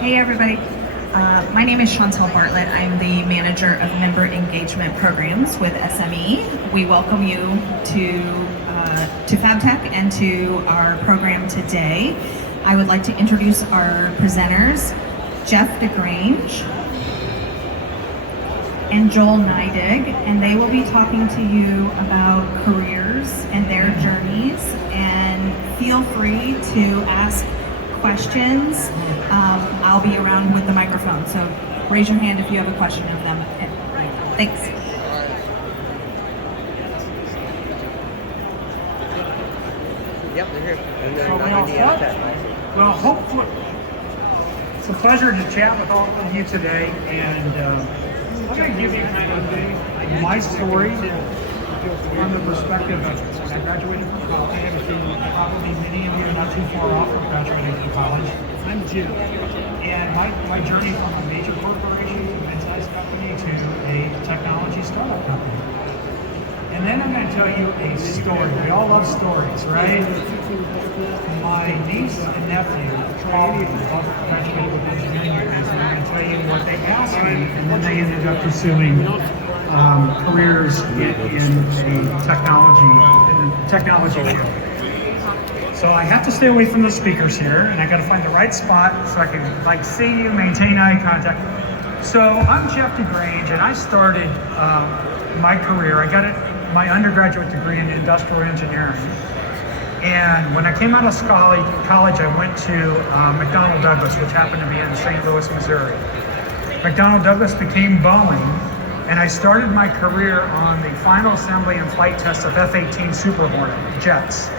Hey everybody, my name is Chantel Bartlett. I'm the Manager of Member Engagement Programs with SME. We welcome you to FABTECH and to our program today. I would like to introduce our presenters, Jeff DeGrange and Joel Neidig, and they will be talking to you about careers and their journeys, and feel free to ask questions. I'll be around with the microphone, so raise your hand if you have a question of them. Thanks. Yep, they're here. And then Well, hopefully, it's a pleasure to chat with all of you today, and I'm going to give you kind of my story from the perspective of when I graduated from college. Probably many of you are not too far off from graduating from college. I'm Jim, and my journey from a major corporation to a mid-sized company to a technology startup company. And then I'm going to tell you a story. We all love stories, right? My niece and nephew called me, both graduated with engineering degrees, and I'm going to tell you what they asked me, and then they ended up pursuing careers in the technology field. So I have to stay away from the speakers here, and I got to find the right spot so I can see you, maintain eye contact. So I'm Jeff DeGrange, and I started my career. I got my undergraduate degree in industrial engineering. And when I came out of college, I went to McDonnell Douglas, which happened to be in St. Louis, Missouri. McDonnell Douglas became Boeing, and I started my career on the final assembly and flight test of F-18 Super Hornet jets.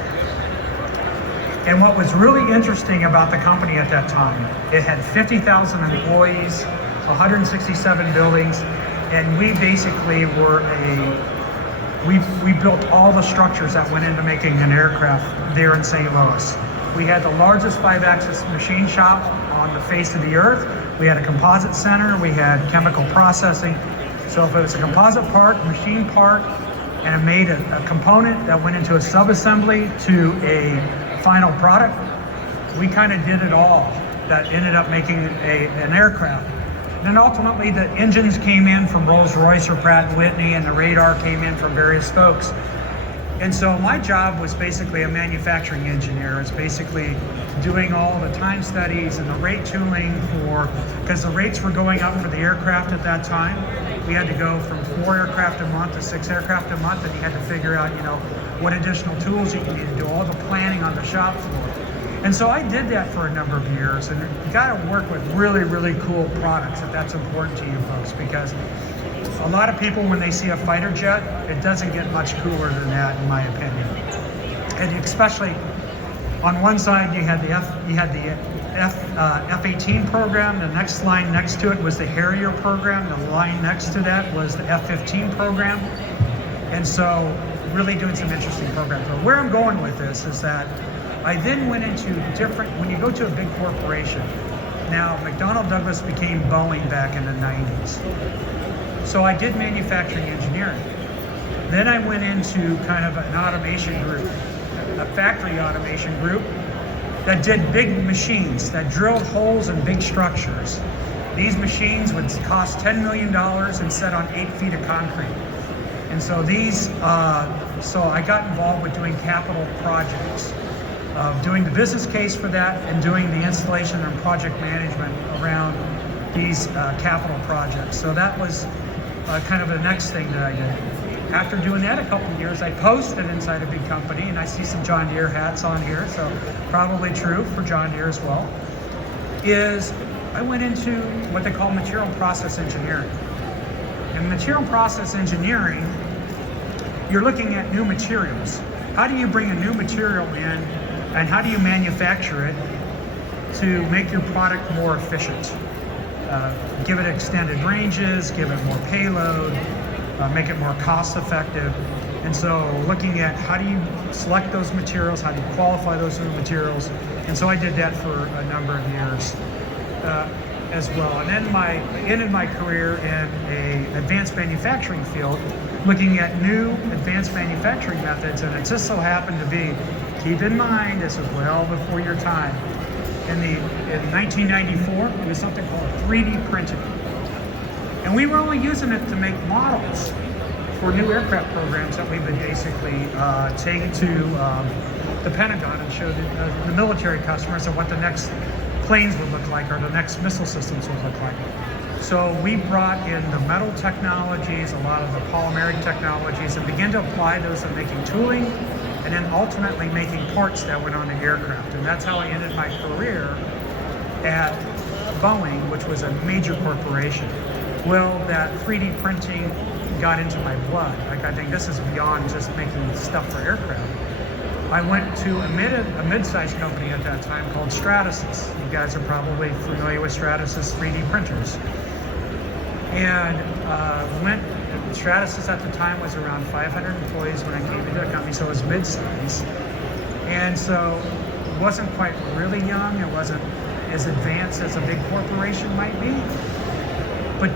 And what was really interesting about the company at that time, it had 50,000 employees, 167 buildings, and we basically were we built all the structures that went into making an aircraft there in St. Louis. We had the largest 5-axis machine shop on the face of the earth. We had a composite center, we had chemical processing. So if it was a composite part, machine part, and it made a component that went into a sub-assembly to a final product, we kind of did it all. That ended up making an aircraft. Then ultimately the engines came in from Rolls-Royce or Pratt & Whitney, and the radar came in from various folks. And so my job was basically a manufacturing engineer. It's basically doing all the time studies and the rate tooling because the rates were going up for the aircraft at that time. We had to go from 4 aircraft a month to 6 aircraft a month, and you had to figure out, what additional tools you need to do, all the planning on the shop floor. And so I did that for a number of years, and you got to work with really, really cool products if that's important to you folks, because a lot of people, when they see a fighter jet, it doesn't get much cooler than that, in my opinion. And especially on one side, you had the F-18 program. The next line next to it was the Harrier program. The line next to that was the F-15 program. And so, really doing some interesting programs. But where I'm going with this is that I then went into when you go to a big corporation. Now, McDonnell Douglas became Boeing back in the 90s. So I did manufacturing engineering. Then I went into kind of an automation group, a factory automation group that did big machines, that drilled holes in big structures. These machines would cost $10 million and set on 8 feet of concrete. And so so I got involved with doing capital projects, doing the business case for that and doing the installation and project management around these capital projects. So that was kind of the next thing that I did. After doing that a couple of years, I posted inside a big company, and I see some John Deere hats on here, so probably true for John Deere as well, is I went into what they call material process engineering. In material process engineering, you're looking at new materials. How do you bring a new material in, and how do you manufacture it to make your product more efficient? Give it extended ranges, give it more payload, make it more cost effective. And so looking at how do you select those materials, how do you qualify those new materials. And so I did that for a number of years as well. And then I ended my career in an advanced manufacturing field, looking at new advanced manufacturing methods. And it just so happened to be, keep in mind, this was well before your time, in 1994, it was something called 3D printing. And we were only using it to make models for new aircraft programs that we would basically take to the Pentagon and show the military customers of what the next planes would look like or the next missile systems would look like. So we brought in the metal technologies, a lot of the polymeric technologies, and began to apply those in making tooling and then ultimately making parts that went on the aircraft. And that's how I ended my career at Boeing, which was a major corporation. Well, that 3D printing got into my blood. Like, I think this is beyond just making stuff for aircraft. I went to a mid-sized company at that time called Stratasys. You guys are probably familiar with Stratasys 3D printers. And Stratasys at the time was around 500 employees when I came into the company, so it was mid-size. And so it wasn't quite really young, it wasn't as advanced as a big corporation might be. But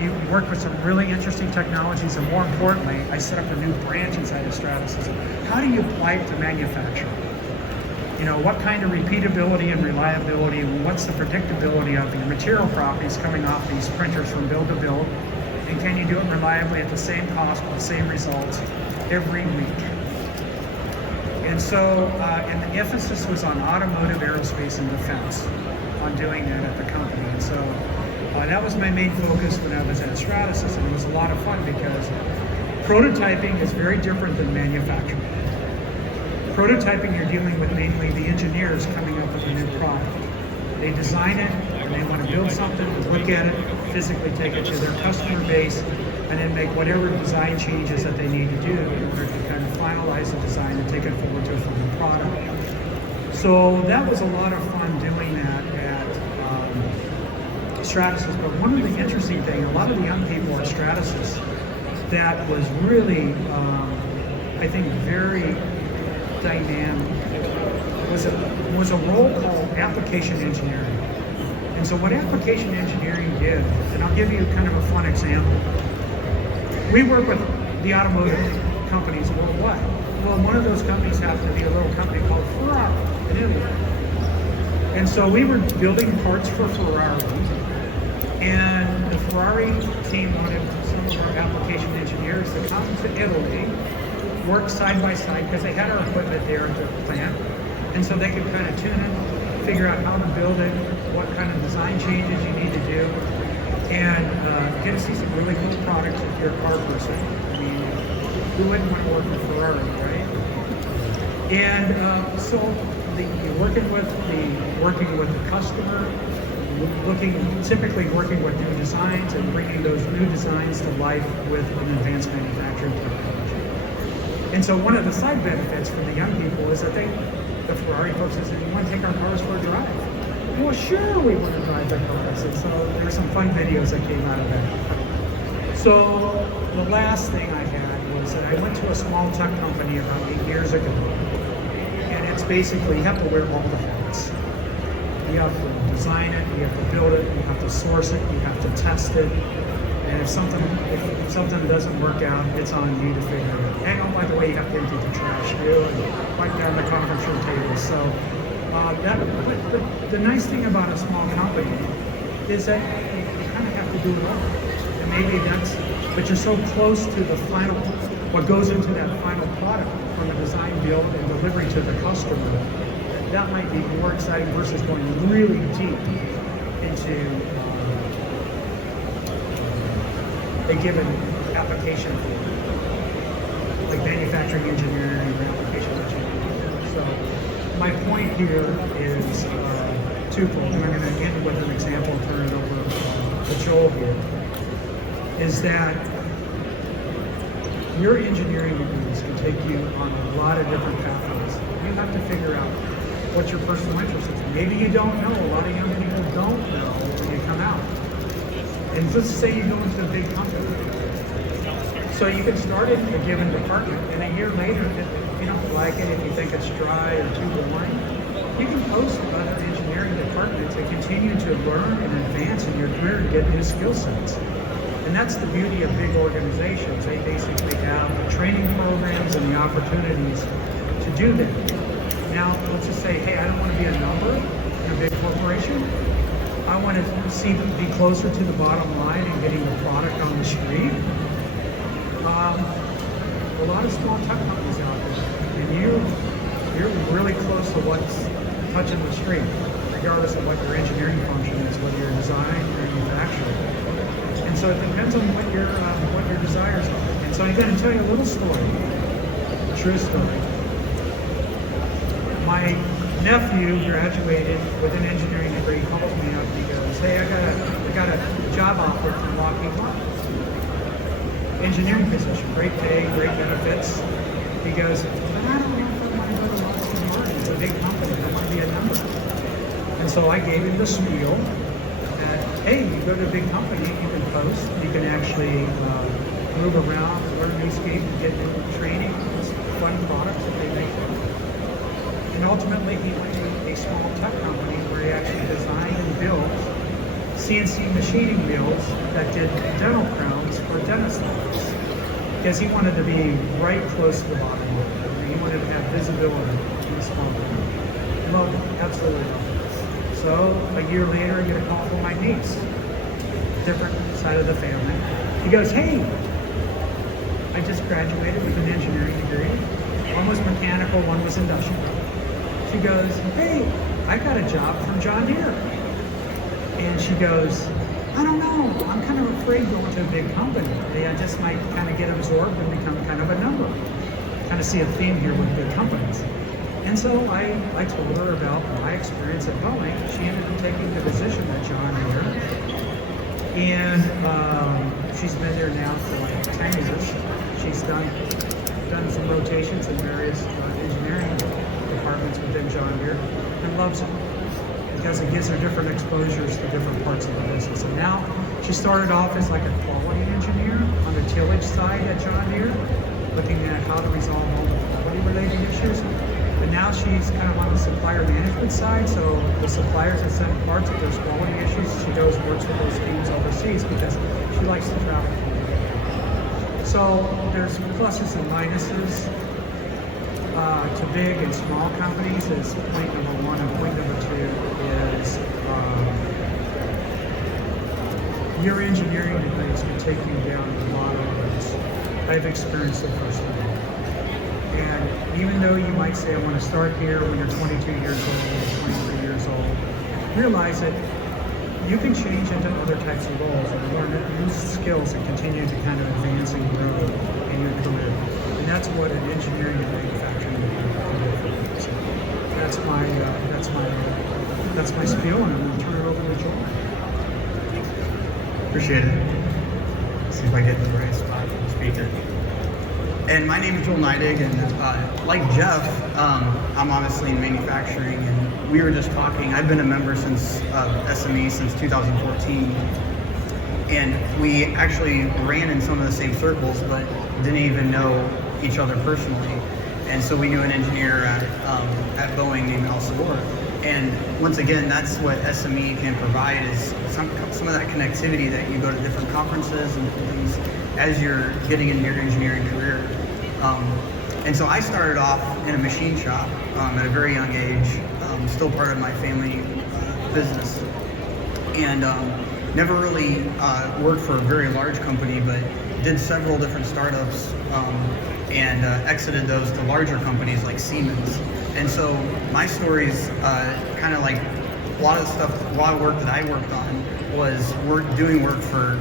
you work with some really interesting technologies, and more importantly, I set up a new branch inside of Stratasys. How do you apply it to manufacturing? You know, what kind of repeatability and reliability, and what's the predictability of your material properties coming off these printers from build to build? And can you do it reliably at the same cost with the same results every week? And so, and the emphasis was on automotive, aerospace, and defense on doing that at the company. And so that was my main focus when I was at Stratasys, and it was a lot of fun because prototyping is very different than manufacturing. Prototyping, you're dealing with mainly the engineers coming up with a new product. They design it, and they want to build something, look at it, physically take it to their customer base, and then make whatever design changes that they need to do in order to kind of finalize the design and take it forward to a final product. So that was a lot of fun doing that at Stratasys. But one of the interesting things, a lot of the young people at Stratasys, that was really, I think, very dynamic was a role called application engineering. And so what application engineering did, and I'll give you kind of a fun example. We work with the automotive companies worldwide. Well, one of those companies happened to be a little company called Ferrari in Italy. And so we were building parts for Ferrari, and the Ferrari team wanted some of our application engineers to come to Italy, work side by side, because they had our equipment there at the plant, and so they could kind of tune it, figure out how to build it, what kind of design changes you need to do, and get to see some really cool products if you're a car person. I mean, who wouldn't want to work with Ferrari, right? And so you're working with the customer, typically working with new designs and bringing those new designs to life with an advanced manufacturing technology. And so one of the side benefits for the young people is that the Ferrari folks said, "You want to take our cars for a drive?" Well, sure, we want to drive their cars. And so there were some fun videos that came out of that. So the last thing I had was that I went to a small tech company about 8 years ago. And it's basically, you have to wear all the hats. You have to design it, you have to build it, you have to source it, you have to test it. And if something doesn't work out, it's on you to figure it out. And oh, by the way, you have to empty the trash too, and wipe down the conference room table. So the nice thing about a small company is that you kind of have to do it all. And maybe but you're so close to the final, what goes into that final product from a design, build, and delivery to the customer. That might be more exciting versus going really deep into a given application, like manufacturing engineering or application engineering. So my point here is twofold, and I'm going to end with an example and turn it over to Joel here, is that your engineering degrees can take you on a lot of different pathways. You have to figure out what your personal interest is. Maybe you don't know. A lot of young people don't know when you come out. And let's say you go into a big company. So you can start in a given department, and a year later, if you don't like it, if you think it's dry or too boring, you can post to other engineering departments and continue to learn and advance in your career and get new skill sets. And that's the beauty of big organizations. They basically have the training programs and the opportunities to do that. Now, let's just say, hey, I don't want to be a number in a big corporation. I want to be closer to the bottom line and getting the product on the street. A lot of small tech companies out there, and you're really close to what's touching the street, regardless of what your engineering function is, whether you're design or manufacturing. And so it depends on what your desires are. And so I'm going to tell you a little story, a true story. My nephew graduated with an engineering degree. He calls me up and he goes, "Hey, I got a job offer from Lockheed Martin. Engineering position, great pay, great benefits." He goes, "But I don't know if I want to go to Lockheed Martin. It's a big company. I want to be a number." And so I gave him the spiel that, hey, you go to a big company, you can post, you can actually move around, learn new skills, get new training, fun products that they make. And ultimately, he went to a small tech company where he actually designed and built CNC machining mills that did dental crowns for dentist office. Because he wanted to be right close to the bottom line. He wanted to have visibility in the small company. Loved it, absolutely loved it. So a year later, I get a call from my niece, different side of the family. He goes, "Hey, I just graduated with an engineering degree. One was mechanical, one was industrial." She goes, "Hey, I got a job from John Deere." And she goes, "I don't know, I'm kind of afraid going to a big company. I just might kind of get absorbed and become kind of a number." Kind of see a theme here with big companies. And so I told her about my experience at Boeing. She ended up taking the position at John Deere. And she's been there now for like 10 years. She's done some rotations in various engineering departments within John Deere and loves it because it gives her different exposures to different parts of the business. And now she started off as like a quality engineer on the tillage side at John Deere, looking at how to resolve all the quality related issues. But now she's kind of on the supplier management side, so the suppliers that send parts of those quality issues, she goes and works with those teams overseas because she likes to travel. So there's pluses and minuses to big and small companies is point number one, and point number two is your engineering degrees can take you down a lot of roads. I've experienced it firsthand. And even though you might say, "I want to start here," when you're 22 years old or 23 years old, realize that you can change into other types of roles and learn new skills and continue to kind of advance and grow in your career. And that's what an engineering and manufacturing can do. So that's my spiel, and I'm going to turn it over to Joel. Appreciate it. See if I get in the right spot for the speaker. And my name is Joel Neidig, and like Jeff, I'm obviously in manufacturing, and we were just talking. I've been a member since SME since 2014, and we actually ran in some of the same circles, but didn't even know each other personally. And so we knew an engineer at Boeing named Al Sabor. And once again, that's what SME can provide is some of that connectivity that you go to different conferences and things as you're getting into your engineering career. And so I started off in a machine shop at a very young age, still part of my family business. And never really worked for a very large company, but did several different startups and exited those to larger companies like Siemens. And so my story's kind of like a lot of work that I worked on was doing work for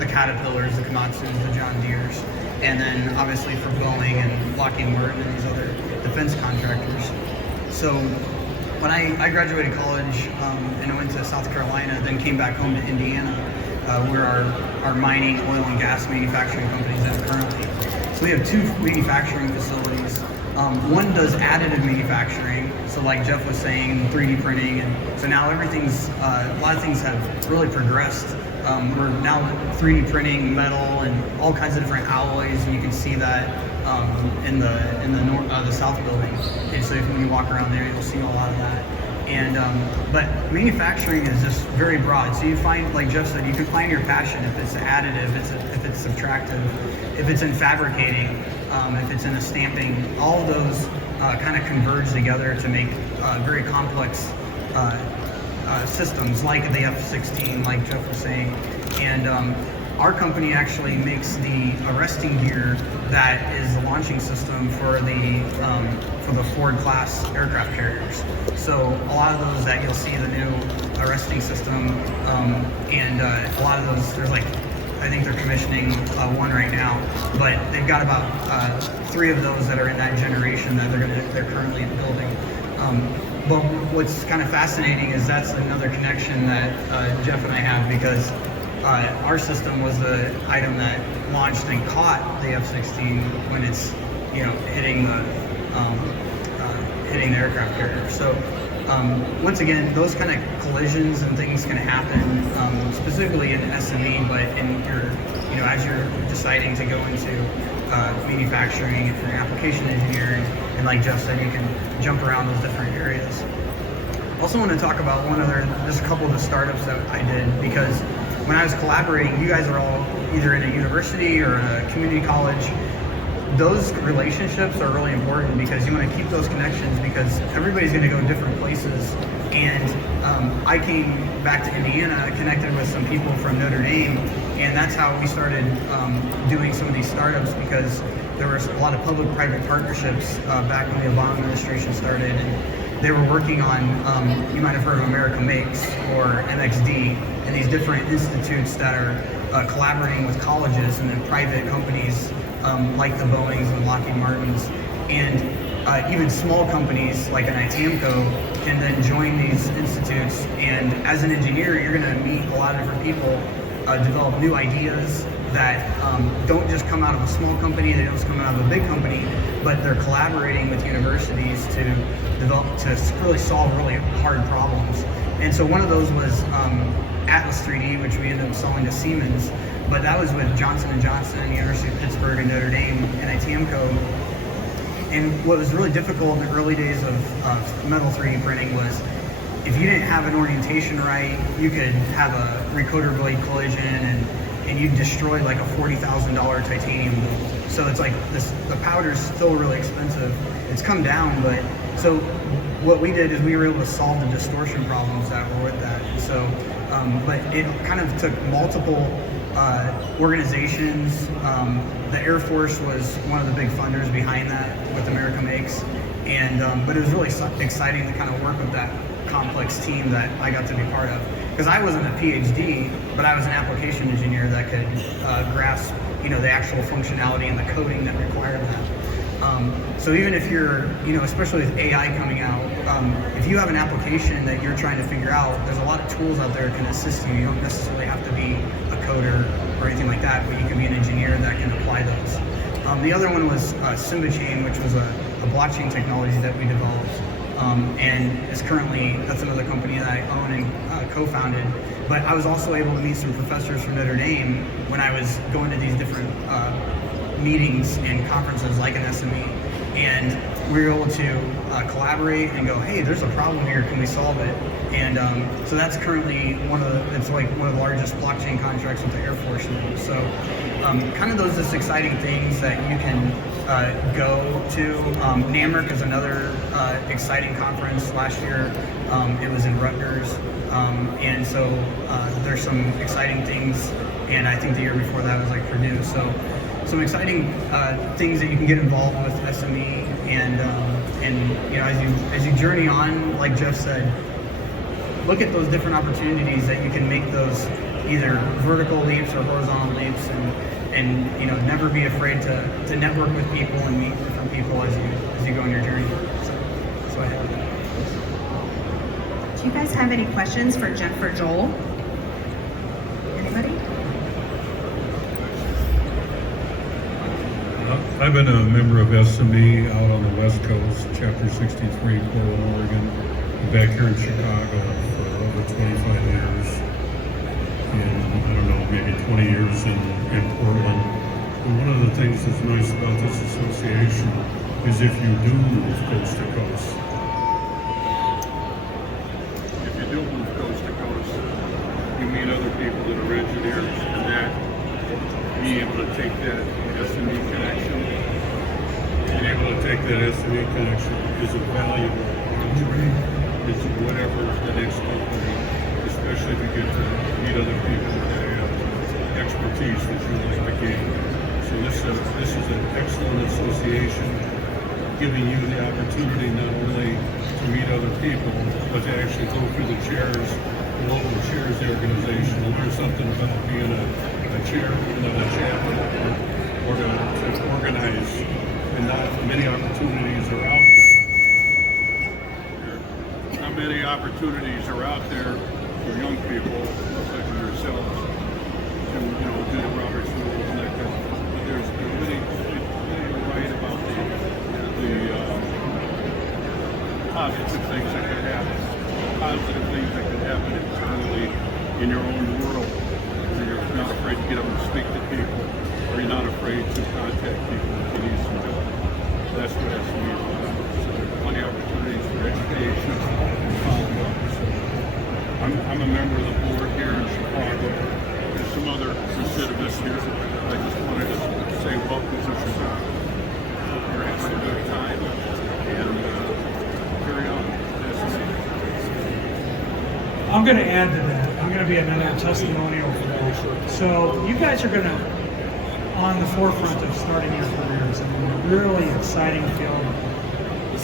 the Caterpillars, the Komatsus, the John Deeres, and then obviously for Boeing and Lockheed Martin and these other defense contractors. So when I graduated college and I went to South Carolina, then came back home to Indiana, where our mining, oil and gas manufacturing companies are currently. So we have two manufacturing facilities. One does additive manufacturing, so like Jeff was saying, 3D printing, and so now everything's, a lot of things have really progressed. We're now 3D printing metal and all kinds of different alloys, and you can see that in the south building. And so when you walk around there, you'll see a lot of that. And but manufacturing is just very broad. So you find, like Jeff said, you can find your passion if it's additive, if it's subtractive, if it's in fabricating, if it's in a stamping. All of those kind of converge together to make very complex systems like the F-16, like Jeff was saying. And our company actually makes the arresting gear that is the launching system for the Ford class aircraft carriers. So a lot of those that you'll see the new arresting system, and a lot of those, there's like, I think they're commissioning one right now, but they've got about 3 of those that are in that generation that they're currently building. But what's kind of fascinating is that's another connection that Jeff and I have, because our system was the item that launched and caught the F-16 when it's, hitting the aircraft carrier. So once again, those kind of collisions and things can happen, specifically in SME, but in your, as you're deciding to go into manufacturing, if you're an application engineer, and like Jeff said, you can jump around those different areas. Also want to talk about just a couple of the startups that I did, because when I was collaborating, you guys are all either in a university or in a community college. Those relationships are really important, because you want to keep those connections, because everybody's going to go different places. And I came back to Indiana, connected with some people from Notre Dame, and that's how we started doing some of these startups, because there was a lot of public-private partnerships back when the Obama administration started. And they were working on, you might have heard of America Makes or MXD, and these different institutes that are collaborating with colleges and then private companies like the Boeings and Lockheed Martins, and even small companies like an ITAMCO can then join these institutes. And as an engineer, you're going to meet a lot of different people, develop new ideas that don't just come out of a small company, they don't just come out of a big company, but they're collaborating with universities to really solve really hard problems. And so one of those was Atlas 3D, which we ended up selling to Siemens, but that was with Johnson & Johnson, University of Pittsburgh, and Notre Dame, and ITAMCO. And what was really difficult in the early days of metal 3D printing was, if you didn't have an orientation right, you could have a recoder blade collision and you'd destroy like a $40,000 titanium mold. So it's like the powder's still really expensive. It's come down, but so what we did is we were able to solve the distortion problems that were with that. So, but it kind of took multiple organizations. The Air Force was one of the big funders behind that with America Makes, and but it was really exciting to kind of work with that complex team that I got to be part of, because I wasn't a PhD, but I was an application engineer that could grasp the actual functionality and the coding that required that. So even if you're, especially with AI coming out, if you have an application that you're trying to figure out, there's a lot of tools out there that can assist you. You don't necessarily have to be a coder or anything like that, but you can be an engineer that can apply those. The other one was Chain, which was a blockchain technology that we developed, and is currently, that's another company that I own and co-founded. But I was also able to meet some professors from Notre Dame when I was going to these different meetings and conferences like an SME, and we were able to collaborate and go, hey, there's a problem here, can we solve it? And so that's currently it's like one of the largest blockchain contracts with the Air Force now. So kind of those just exciting things that you can go to. NAMRC is another exciting conference. Last year it was in Rutgers, and so there's some exciting things, and I think the year before that was like Purdue. So some exciting things that you can get involved with SME, and as you journey on, like Jeff said, look at those different opportunities that you can make those either vertical leaps or horizontal leaps, and never be afraid to network with people and meet different people as you go on your journey. So that's what I have. Do you guys have any questions for Jeff or Joel? Anybody? I've been a member of SME out on the West Coast, Chapter 63, Portland, Oregon, back here in Chicago for over 25 years, and I don't know, maybe 20 years in Portland. And one of the things that's nice about this association is if you do move coast to coast, you meet other people that are engineers, and that being able to take that SME connection, being able to take that SME connection is a valuable entree into whatever the next company, especially if you get to meet other people that have expertise that you like to gain. So this is an excellent association, giving you the opportunity not only to meet other people, but to actually go through the chairs, the local chairs of the organization, and learn something about being a chair, a chaplain, or to organize. And not many opportunities are out there. Not many opportunities are out there for young people such as yourselves to, do the Robert's rules and that kind of stuff. But there's many right about the positive things that can happen. Positive things that can happen internally in your own world. Where you're not afraid to get up and speak to people, or you're not afraid to contact people if you need some help. That's what SME is about. So there's plenty of opportunities for education and follow-up. So I'm a member of the board here in Chicago. There's some other recidivists here. I just wanted to say welcome to Chicago. Hope you're having a good time, and carry on. I'm going to add to that. I'm going to be another testimonial for that. So you guys are going to, on the forefront of starting your careers in a really exciting field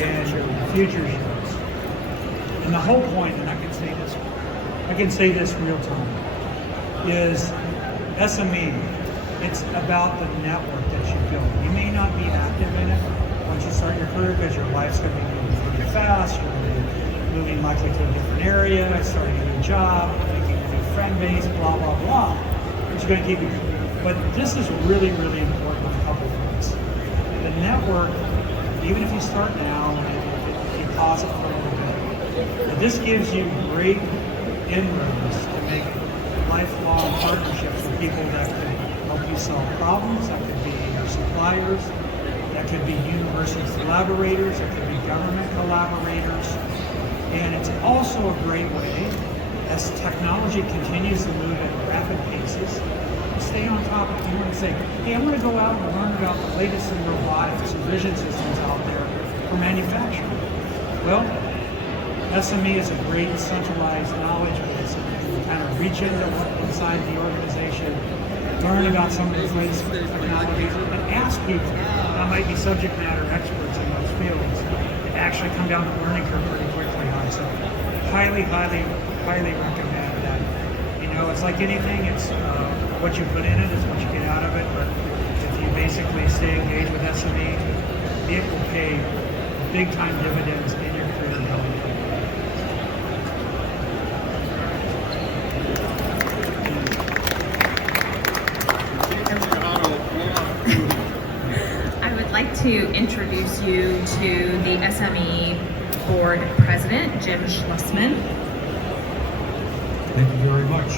and future years. And the whole point, and I can say this real time, is SME. It's about the network that you build. You may not be active in it once you start your career because your life's going to be moving pretty fast. You're going to be moving likely to a different area, starting a new job, making a new friend base, blah, blah, blah. But you're going to keep it. But this is really, really important on a couple of things. The network, even if you start now, if you pause it for a little bit, but this gives you great inroads to make lifelong partnerships with people that could help you solve problems. That could be your suppliers, that could be university collaborators, that could be government collaborators. And it's also a great way, as technology continues to move at rapid paces, stay on top of it. You want to say, hey, I'm going to go out and learn about the latest in robotics and vision systems out there for manufacturing. Well, SME is a great centralized knowledge base. You can kind of reach into inside the organization, learn about some of those latest technologies, and ask people that might be subject matter experts in those fields and actually come down the learning curve pretty quickly on. So highly, highly, highly recommend that. It's like anything, it's what you put in it is what you get out of it, but if you basically stay engaged with SME, it will pay big time dividends in your career development. I would like to introduce you to the SME board president, Jim Schlussman. Thank you very much.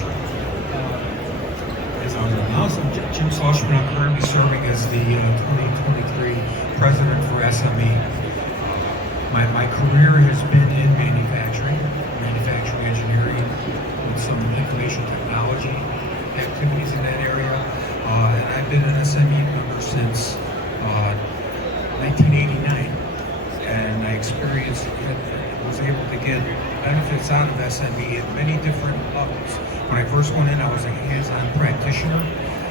As I was announced, I'm Jim Schlussman. I'm currently serving as the 2023 president for SME. My career has been in manufacturing engineering, with some information technology activities in that area. And I've been an SME member since 1989. And I was able to get benefits out of SME at many different levels. When I first went in, I was a hands-on practitioner,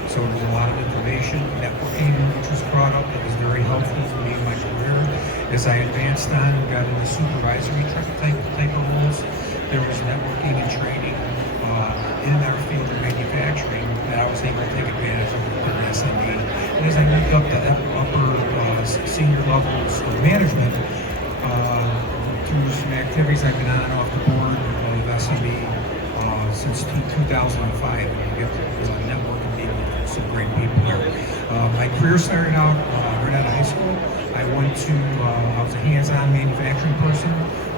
so there was a lot of information, networking, which was brought up that was very helpful for me in my career. As I advanced on and got into supervisory type of roles, there was networking and training in our field of manufacturing that I was able to take advantage of within SME. And as I moved up to upper senior levels of management, through some activities I've been on and off the board of SME since 2005. You get to network and meet with some great people there. My career started out right out of high school. I was a hands-on manufacturing person,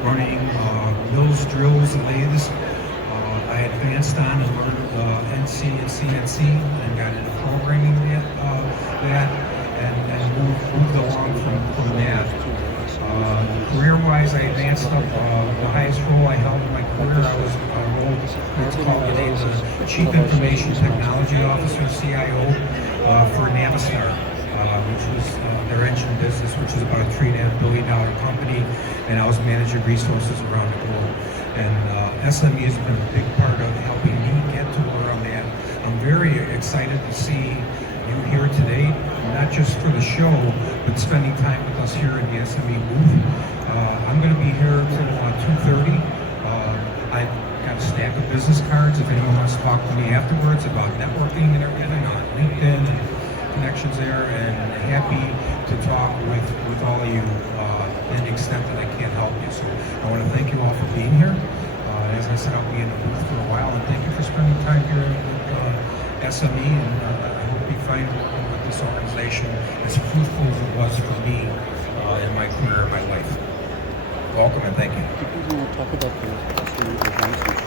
running mills, drills, and lathes. I advanced on and learned NC and CNC and got into programming that and moved along from that. Career-wise, I advanced up the highest role I held in my career. I was what's called the Chief Information Technology Officer, CIO, for Navistar. which was their engine business, which is about a $3.5 billion company, and I was managing resources around the globe. And SME has been a big part of helping me get to where I'm at. I'm very excited to see you here today, not just for the show, but spending time with us here in the SME booth. I'm going to be here till 2:30. I've got a stack of business cards if anyone wants to talk to me afterwards about networking and everything on LinkedIn and connections there, and happy to talk with all of you in the extent that I can help you. So I want to thank you all for being here. As I said, I'll be in the booth for a while, and thank you for spending time here with SME, and I hope you find working with this organization as fruitful as it was for me in my career, in my life. Welcome and thank you.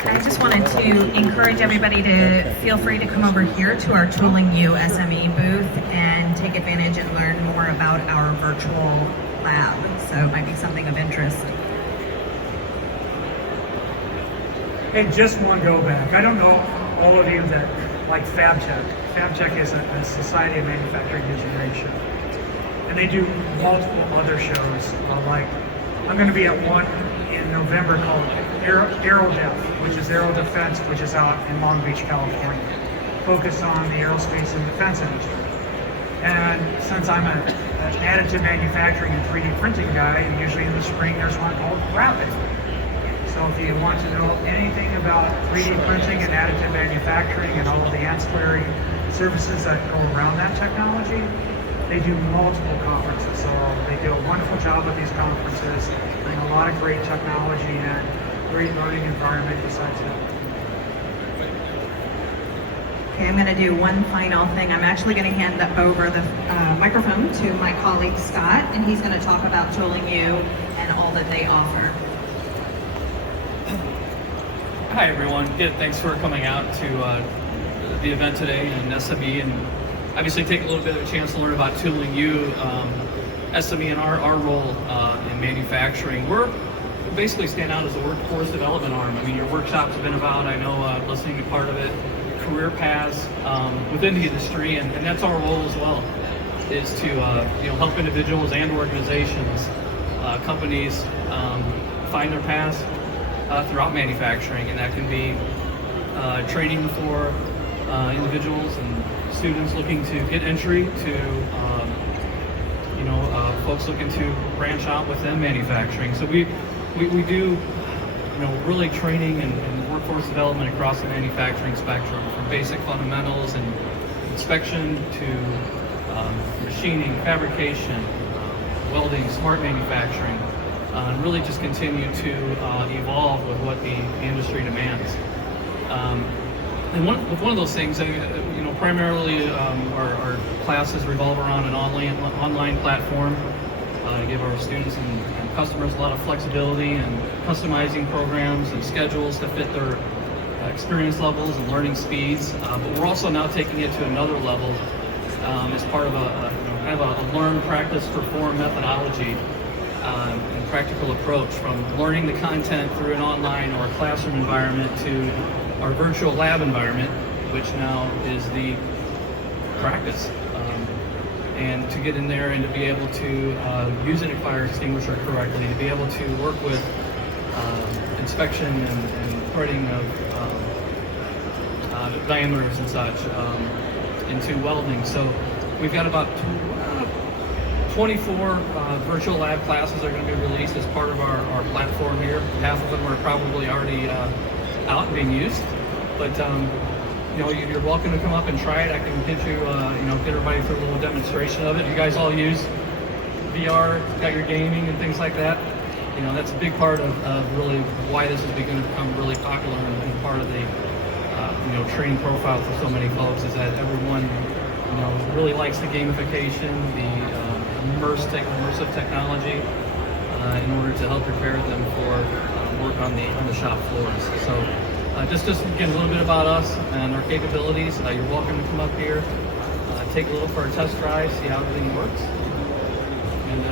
I just wanted to encourage everybody to feel free to come over here to our Tooling U SME booth and take advantage and learn more about our virtual lab. So it might be something of interest. And just one go back. I don't know all of you that like FABTECH. FABTECH is a Society of Manufacturing Engineering show. And they do multiple other shows. Like, I'm going to be at one in November called AeroDef, which is Aero Defense, which is out in Long Beach, California, focused on the aerospace and defense industry. And since I'm an additive manufacturing and 3D printing guy, usually in the spring there's one called Rapid. So if you want to know anything about 3D printing and additive manufacturing and all of the ancillary services that go around that technology, they do multiple conferences. So they do a wonderful job at these conferences, bring a lot of great technology and great learning environment besides that. Okay, I'm going to do one final thing. I'm actually going to hand over the microphone to my colleague Scott, and he's going to talk about Tooling U and all that they offer. Hi everyone, thanks for coming out to the event today in SME, and obviously take a little bit of a chance to learn about Tooling U, SME, and our role in manufacturing. We're basically stand out as a workforce development arm. I mean, your workshops have been about, I know, listening to part of it, career paths within the industry, and that's our role as well, is to help individuals and organizations, companies find their paths throughout manufacturing, and that can be training for individuals and students looking to get entry to folks looking to branch out within manufacturing. So we do really training and workforce development across the manufacturing spectrum, from basic fundamentals and inspection to machining, fabrication, welding, smart manufacturing, and really just continue to evolve with what the industry demands. And one of those things, primarily our classes revolve around an online platform to give our students and customers a lot of flexibility and customizing programs and schedules to fit their experience levels and learning speeds. But we're also now taking it to another level as part of a learn, practice, perform methodology and practical approach, from learning the content through an online or a classroom environment to our virtual lab environment, which now is the practice. And to get in there and to be able to use an fire extinguisher correctly, to be able to work with inspection and printing of diameters and such into welding. So we've got about 24 virtual lab classes are going to be released as part of our platform here. Half of them are probably already out and being used, but you're welcome to come up and try it. I can get you, get everybody through a little demonstration of it. You guys all use VR, got your gaming and things like that. That's a big part of really why this is going to become really popular and part of the training profile for so many folks, is that everyone really likes the gamification, the immersive technology in order to help prepare them for work on the shop floors. So just again, a little bit about us and our capabilities. You're welcome to come up here, take a little for a test drive, see how everything works, and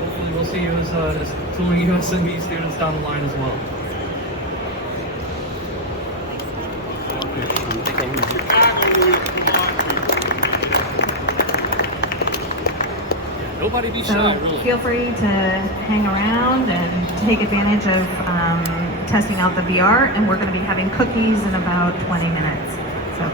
hopefully we'll see you as Tooling U SME students down the line as well. Nobody be So shy, really. feel free to hang around and take advantage of testing out the VR. And we're going to be having cookies in about 20 minutes. So